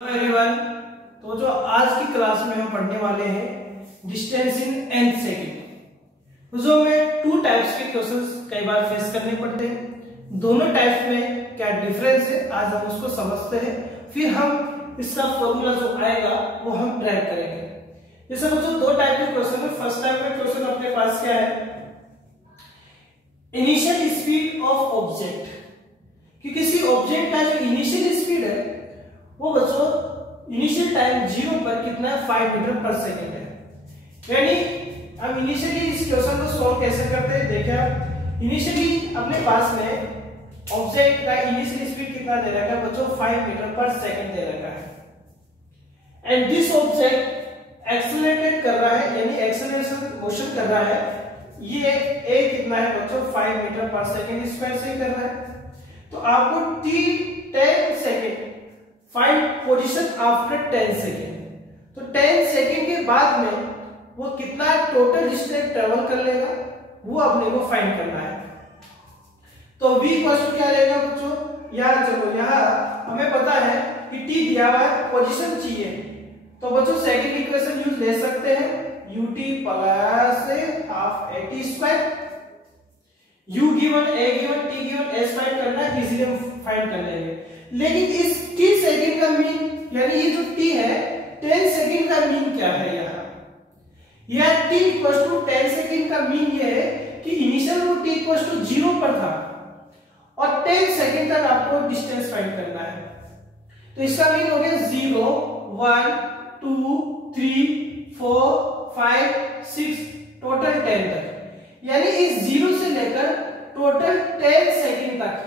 Hello everyone. तो जो आज की क्लास में हम पढ़ने वाले हैं डिस्टेंस इन nth सेकेंड। जो हमें टू टाइप्स के क्वेश्चंस कई बार फेस करने पड़ते हैं। दोनों टाइप्स में क्या डिफरेंस है आज हम उसको समझते हैं, फिर हम इसका फॉर्मूला जो आएगा वो हम ट्रैक करेंगे। जैसे बच्चों दो टाइप के क्वेश्चन है। फर्स्ट टाइप का क्वेश्चन अपने पास क्या है, इनिशियल स्पीड ऑफ ऑब्जेक्ट, कि किसी ऑब्जेक्ट का जो इनिशियल स्पीड है वो बच्चों इनिशियल टाइम 0 पर कितना है 5 मीटर पर सेकेंड है। यानी हम इनिशियली इस क्वेश्चन को सॉल्व कैसे करते हैं, देखिए आप इनिशियली अपने पास में ऑब्जेक्ट का इनिशियल स्पीड कितना दे रखा है बच्चों 5 मीटर पर सेकेंड दे रखा है। एंड दिस ऑब्जेक्ट एक्सेलरेटेड कर रहा है, यानी एक्सेलरेशन मोशन कर रहा है। ये a कितना है बच्चों 5 मीटर पर सेकेंड स्क्वायर से कर रहा है। तो आपको t 10 second find position after 10 second. तो 10 सेकेंड के बाद में वो कितना टोटल डिस्टेंस ट्रेवल कर लेगा वो अपने को फाइंड करना है। तो v इक्वल क्या रहेगा बच्चों, यहाँ चलो यहाँ हमें पता है कि t दिया हुआ है, पोजीशन चाहिए। तो बच्चों सेकेंड इक्वेशन यूज ले सकते हैं, ut plus half at square. u given a given t given s find करना है, इजीली हम फाइंड कर लेंगे। लेकिन इस t सेकंड का मीन, यानी ये जो t है 10 सेकंड का मीन क्या है, यहाँ t इक्वल टू 10 सेकंड का मीन ये है कि इनिशियल वो t इक्वल टू 0 पर था और 10 सेकंड तक आपको डिस्टेंस फाइंड करना है। तो इसका मीन हो गया 0 1 2 3 4 5 6 टोटल 10 तक। यानी इस 0 से लेकर टोटल 10 सेकंड तक,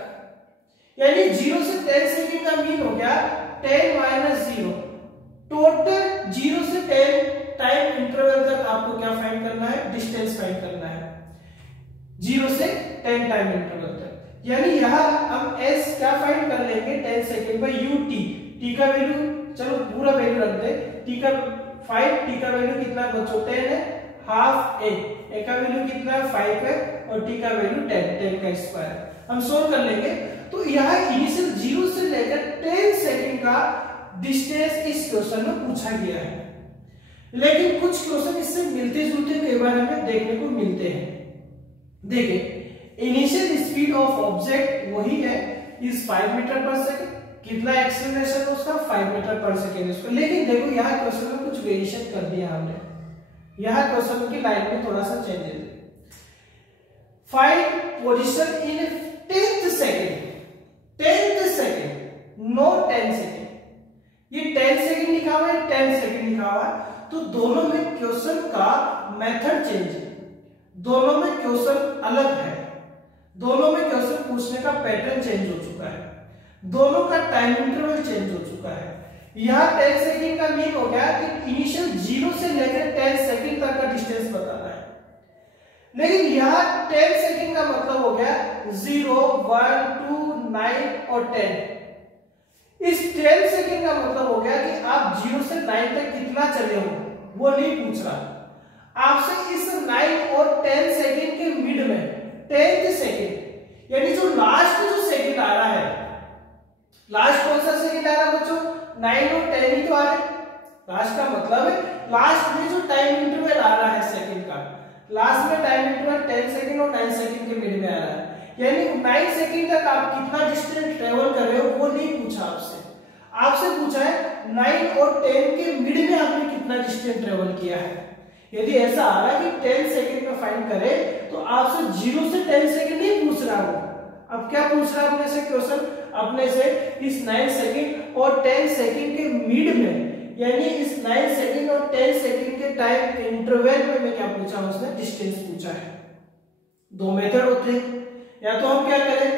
यानी 0 से 10 सेकंड का मीन हो गया 10 माइनस 0। टोटल 0 से 10 टाइम इंटरवल तक आपको क्या फाइंड करना है, डिस्टेंस फाइंड करना है 0 से 10 टाइम इंटरवल तक। यानी यहां हम s क्या फाइंड कर लेंगे 10 सेकंड बाय ut। t का वैल्यू चलो पूरा वैल्यू रख दे, t का 5, t का वैल्यू कितना बच्चों 10 है, हाफ a का वैल्यू कितना है 5 है और t का वैल्यू 10 का स्क्वायर। हम सोल्व कर लेंगे। तो यहाँ इनिशियल 0 से लेकर 10 सेकंड का डिस्टेंस इस क्वेश्चन में पूछा गया है। लेकिन कुछ क्वेश्चन इससे मिलते जुलते कई बार हमें देखने को मिलते हैं। देखिए इनिशियल स्पीड ऑफ ऑब्जेक्ट वही है इस 5 मीटर पर सेकेंड, कितना एक्सेलरेशन है उसका 5 मीटर पर सेकेंड उसका। लेकिन देखो यहाँ क्वेश्चन में कुछ वेरिएशन कर दिया हमने, यहाँ क्वेश्चन की लाइन में थोड़ा सा चेंजेस है। Find position in 10th second, 10th second no 10 second. ये 10 सेकेंड लिखा हुआ है, 10 सेकेंड लिखा हुआ है, तो दोनों में क्वेश्चन का मेथड चेंज है, दोनों में क्वेश्चन अलग है, दोनों में क्वेश्चन पूछने का पैटर्न चेंज हो चुका है, दोनों का टाइम इंटरवल चेंज हो चुका है। यहाँ 10 सेकेंड का मीन हो गया कि इनिशियल 0 से लेकर 10 सेकेंड तक का डिस्टेंस बताना है। लेकिन यहाँ 10 सेकेंड का मतलब हो गया 0 1 2 9 और 10। इस 10 सेकेंड का मतलब हो गया कि आप 0 से 9 तक कितना चले हो वो नहीं पूछ रहा आपसे। इस 9 और 10 सेकेंड के मिड में 10th सेकेंड, यानी जो लास्ट जो सेकेंड आ रहा है, लास्ट कौन सा सेकेंड आ रहा है बच्चों 9 और 10 ही तो आ रहे। लास्ट का मतलब है लास्ट में जो टाइम इंटरवल आ रहा है सेकेंड का, लास्ट में टाइम इंटरवल 10 सेकेंड और 9 सेकेंड के मिड में आ रहा है। यानी 9 सेकेंड तक आप कितना डिस्टेंस ट्रेवल कर रहे हो वो नहीं पूछा आपसे, आपसे पूछा है 9 और 10 के मिड में आपने कितना डिस्टेंस ट्रेवल किया है। यदि ऐसा आ रहा है कि 10 सेकेंड का फाइंड करें तो आपसे 0 से 10 सेकेंड नहीं पूछ रहा हो। अब क्या पूछ रहा है अपने से क्वेश्चन, अपने से इस 9 सेकेंड और 10 सेकेंड के मिड में, यानी इस 9 सेकेंड और 10 सेकेंड के टाइम इंटरवल में मैं क्या पूछा, उसने डिस्टेंस पूछा है। दो मेथड होते हैं, या तो हम क्या करें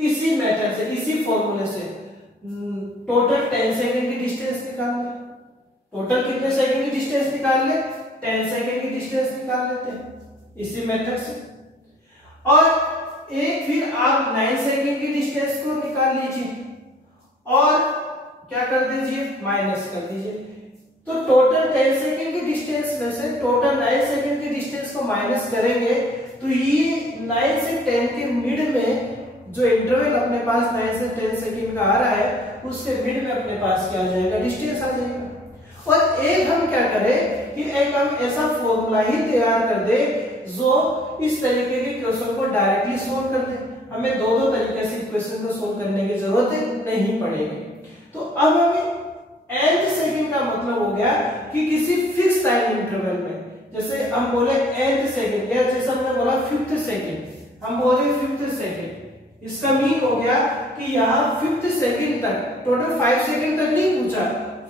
इसी मेथड से, इसी फॉर्मूले से टोटल 10 सेकेंड की डिस्टेंस निकाल ले, टोटल कितने सेकेंड की डिस्टेंस निकाल ले 10 सेकेंड की डिस्टेंस निकाल लेते हैं इसी मेथड से। और एक फिर आप 9 सेकेंड की डिस्टेंस को निकाल लीजिए और क्या कर दीजिए माइनस कर दीजिए। तो टोटल 10 सेकेंड की डिस्टेंस में से टोटल 9 सेकेंड की डिस्टेंस को माइनस करेंगे तो ये 9 से 10 के मिड में जो इंटरवल अपने पास 9 से 10 सेकेंड का आ रहा है उसके मिड में अपने पास क्या आ जाएगा, डिस्टेंस आ जाएगा। और एक हम क्या करें कि एक हम ऐसा फॉर्मूला ही तैयार कर दे जो इस तरीके के क्वेश्चन को डायरेक्टली सोल्व कर दे, हमें दो तरीके से क्वेश्चन को सोल्व करने की जरूरत नहीं पड़ेगी। तो अब हमें nth सेकंड का मतलब हो गया कि किसी फिक्स टाइम इंटरवल में, जैसे हम बोले nth सेकंड या जैसे हमने बोला 5th सेकंड, हम बोले 5th सेकंड, इसका मीन हो गया कि यहाँ 5th सेकंड तक, टोटल 5 सेकंड तक नहीं पूछा,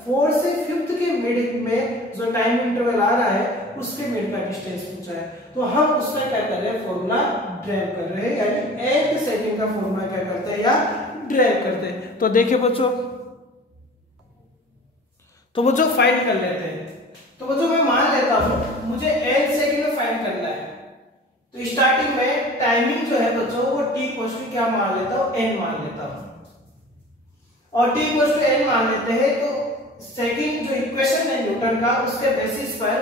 4 से 5th के मिड में जो टाइम इंटरवल आ रहा है उसके मिड का डिस्टेंस पूछा है। तो हम उसका क्या कर रहे हैं, फॉर्मूला ड्राइव कर रहे हैं, यानी nth सेकंड का फॉर्मूला क्या करते हैं या ड्राइव करते हैं। तो देखिए बच्चों, तो वो जो फाइंड कर लेते हैं, तो वो जो मैं मान लेता हूं मुझे nth सेकंड में फाइंड करना है, तो स्टार्टिंग में टाइमिंग जो है बच्चों वो t इक्वल टू क्या मान लेता हूं, n मान लेता हूं, और t इक्वल टू n मान लेते हैं। तो सेकंड जो इक्वेशन है न्यूटन का, उसके बेसिस पर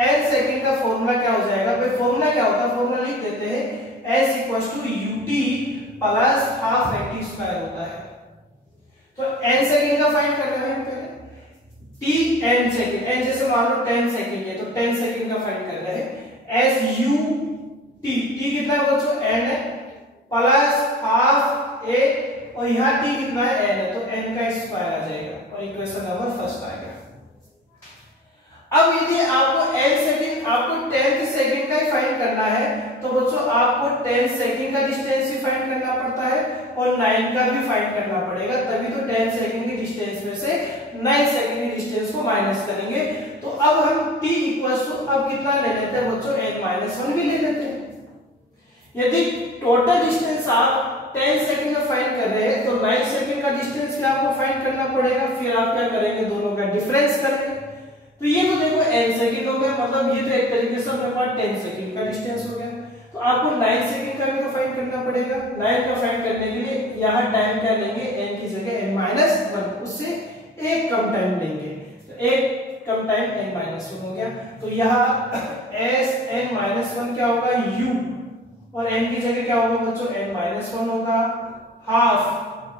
n सेकंड का फॉर्मूला क्या हो जाएगा, भाई फॉर्मूला क्या होता है, फॉर्मूला लिख देते हैं s equal to ut plus half at square होता है। तो n सेकंड का फाइंड करना है पहले, t n सेकंड, n जैसे मान लो 10 सेकंड है तो 10 सेकंड का फाइंड कर रहे हैं, s u t, t कितना है बच्चों, n है, प्लस हाफ a, और यहाँ t कितना है, n है, तो n का स्क्वायर आ जाएगा, और इक्वेशन नंबर फर्स्ट आ गया। अब यदि आपको n सेकंड, आपको 10th सेकंड का ही फाइंड करना है, तो बच्चों आपको 10 सेकंड का डिस्टेंस भी फाइंड करना पड़ता है और 9 का भी फाइंड करना पड़ेगा, तभी तो 10 सेकंड के डिस्टेंस में से 9 सेकंड के डिस्टेंस को माइनस करेंगे। तो अब हम t इक्वल्स टू अब कितना ले लेते हैं बच्चों, n-1 भी ले लेते हैं। यदि टोटल डिस्टेंस आप 10 सेकंड में फाइंड कर रहे हैं तो 9 सेकंड का डिस्टेंस भी आपको फाइंड करना पड़ेगा, फिर आप क्या करेंगे, दोनों का डिफरेंस करेंगे। तो ये तो देखो n सेकंड हो गया, मतलब ये तो एक तरीके से अपने पास 10 सेकंड का डिस्टेंस हो गया। तो आपको 9 सेकंड का भी तो फाइंड करना पड़ेगा। 9 का फाइंड करने के लिए यहाँ टाइम क्या लेंगे, n की जगह n-1, उससे एक कम टाइम लेंगे, तो एक कम टाइम n-1 हो गया। तो यहाँ s n-1 क्या होगा, u, और n की जगह क्या होगा बच्चों, n-1 होगा, हाफ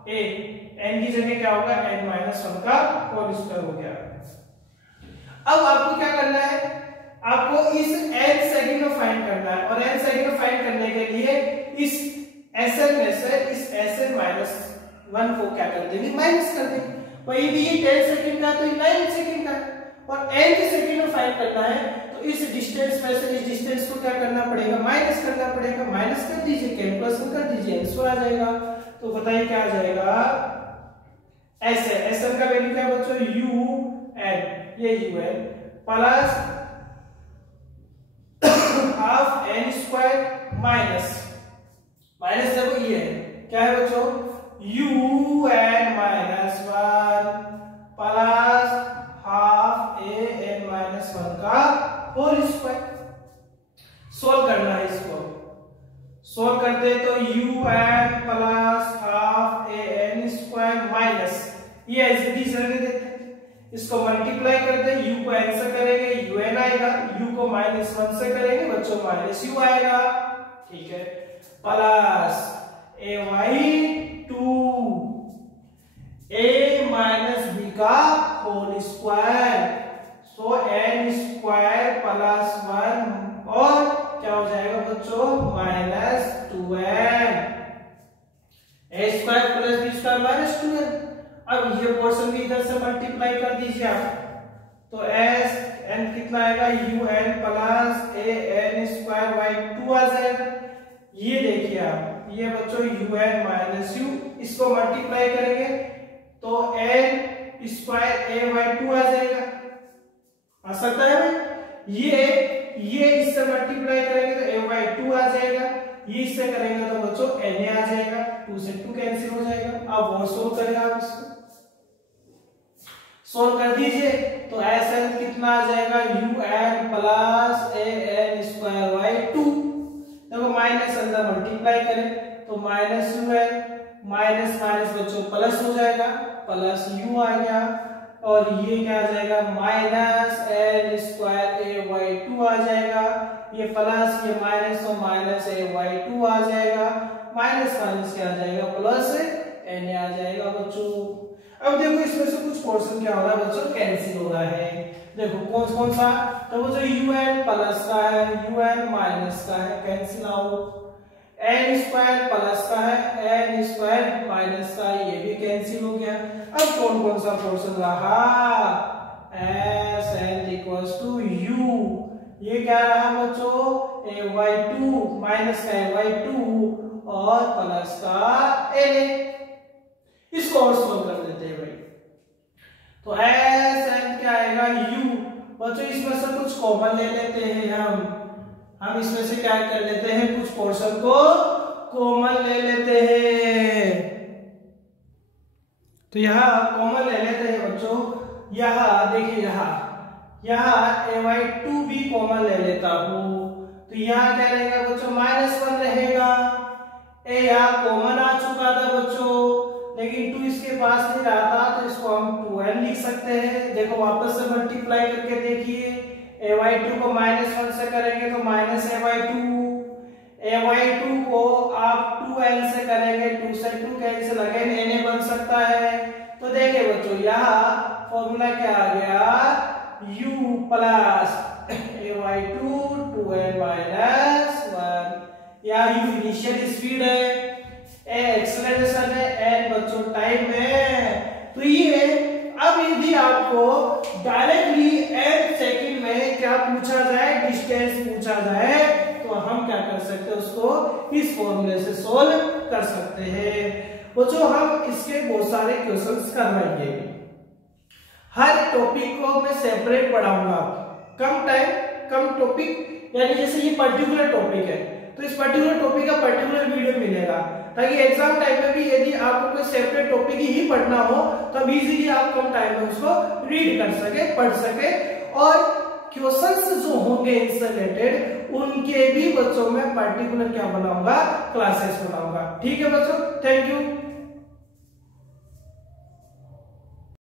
a, n की जगह क्या होगा, n-1 का होल स्क्वायर हो गया। अब आपको क्या करना है, आपको इस n सेकंड में फाइंड करना है, और n सेकंड में फाइंड करने के लिए इस Sn में से इस Sn-1 को क्या कर देंगे, माइनस कर देंगे। वही भी ये 10 सेकंड का तो ये 9 सेकंड का, और n के सेकंड में फाइंड करना है, तो इस डिस्टेंस में से इस डिस्टेंस को क्या करना पड़ेगा, माइनस करना पड़ेगा। माइनस कर दीजिए, कैलकुलेशन कर दीजिए, आंसर आ जाएगा। तो बताइए क्या आ जाएगा, Sn का वैल्यू क्या है बच्चों, un, ये un plus half n square minus, minus देखो ये है क्या है बच्चों, un-1 प्लस हाफ an-1 का होल स्क्वायर। सोल्व करना है इसको, सोल्व करते तो un plus half an square minus, ये ऐसे रहने देते, इसको मल्टीप्लाई करते, u को n से करेंगे un आएगा, u को -1 से करेंगे बच्चों -u आएगा, ठीक है, plus ay2 a minus b का होल स्क्वायर, सो n स्क्वायर प्लस 1, और क्या हो जाएगा बच्चों, -2n, a square plus b square -2n। अब ये पोर्शन भी इधर से मल्टीप्लाई कर दीजिए आप, तो s n कितना आएगा, un plus an square by 2 आ जाएगा। ये देखिए आप, ये बच्चों un माइनस u, इसको मल्टीप्लाई करेंगे तो n स्क्वायर a बाई 2 आ जाएगा, आ सकता है भाई। ये इससे मल्टीप्लाई करेंगे तो a बाई 2 आ जाएगा, ये इससे करेंगे तो बच्चों na आ जाएगा, 2 से 2 कैंसिल हो जाएगा। अब वो सोल्व करेगा, आप इसको सोल्व कर दीजिए, तो Sn कितना आ जाएगा, un plus an square by 2, देखो माइनस अंदर मल्टीप्लाई करें तो -un माइनस माइनस बच्चों प्लस हो जाएगा, प्लस u आ गया, और ये क्या आ जाएगा, minus n square a by 2 आ जाएगा, ये प्लस ये माइनस तो माइनस a बाई 2 आ जाएगा, माइनस माइनस क्या आ जाएगा, प्लस na आ जाएगा बच्चों। अब देखो इसमें से कुछ पोर्शन क्या हो रहा है बच्चों, कैंसिल हो रहा है। देखो कौन कौन सा, तो वो जो un प्लस का है, un माइनस का है, cancel out. n square plus का है, n स्क्वायर माइनस का है, ये भी कैंसिल हो गया। अब कौन कौन सा पोर्शन रहा, s n equals to u, ये क्या रहा बच्चों, ay2 माइनस का ay2 और प्लस का na। इसको और सोल्व कर देते हैं भाई, तो s n क्या आएगा u। बच्चों इसमें से कुछ कॉमन ले लेते हैं हम इसमें से क्या कर लेते हैं, कुछ पोर्शन को कॉमन ले लेते हैं। तो यहाँ कॉमन ले लेते हैं बच्चों, यहाँ देखिए यहाँ ay2 भी कॉमन ले लेता हूं, तो यहाँ क्या रहेगा बच्चों, -1 रहेगा। ए यहाँ कॉमन आ चुका था बच्चों, लेकिन 2 इसके पास नहीं रहा था, तो इसको हम 2n लिख सकते हैं। देखो वापस से मल्टीप्लाई करके देखिए, ay2 को -1 से करेंगे तो -ay2 को आप 2n से करेंगे, 2 से 2 कैंसिल, अगेन na बन सकता है। तो देखिए बच्चों यहाँ फॉर्मूला क्या आ गया, u plus ay2 2n minus 1। यहाँ u इनिशियल स्पीड है, ए एक्सेलरेशन है, n बच्चों टाइम है। तो ये अब यदि आपको डायरेक्टली n सेकंड में क्या पूछा जाए, डिस्टेंस पूछा जाए, तो हम क्या कर सकते हैं, उसको इस फॉर्मूले से सोल्व कर सकते हैं। बच्चों हम इसके बहुत सारे क्वेश्चंस करवाएंगे, हर टॉपिक को मैं सेपरेट पढ़ाऊंगा, कम टाइम कम टॉपिक, यानी जैसे ये पर्टिकुलर टॉपिक है तो इस पर्टिकुलर टॉपिक का पर्टिकुलर वीडियो मिलेगा, ताकि एग्जाम टाइम में भी यदि आपको कोई सेपरेट टॉपिक ही पढ़ना हो तो इजीली आप कम टाइम में उसको रीड कर सके, पढ़ सके, और क्वेश्चंस जो होंगे इनसे रिलेटेड उनके भी बच्चों में पर्टिकुलर क्या बनाऊंगा, क्लासेस बनाऊंगा। ठीक है बच्चों, थैंक यू।